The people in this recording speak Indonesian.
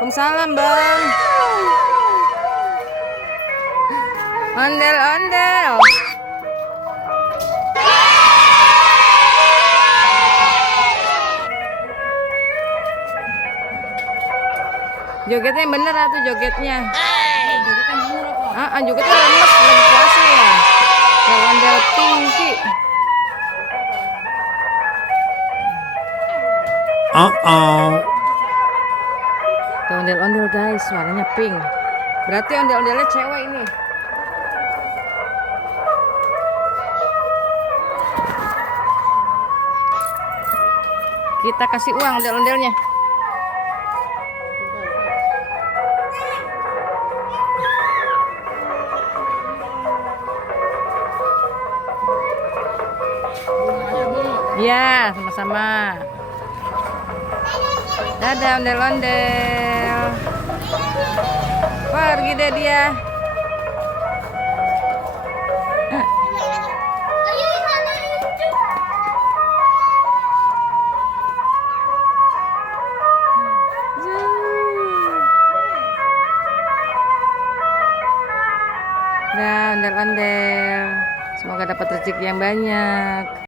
Waalaikumsalam, Bang. Ondel-ondel. Jogetnya yang bener tuh jogetnya. Jogetnya lemes lagi puasa ya. Ondel tinggi. Tuh ondel-ondel guys, warnanya pink. Berarti ondel-ondelnya cewek ini. Kita kasih uang ondel-ondelnya. Iya, sama-sama. Dadah ondel-ondel. Pergi deh dia. Dah ondel-ondel. Semoga dapat rezeki yang banyak.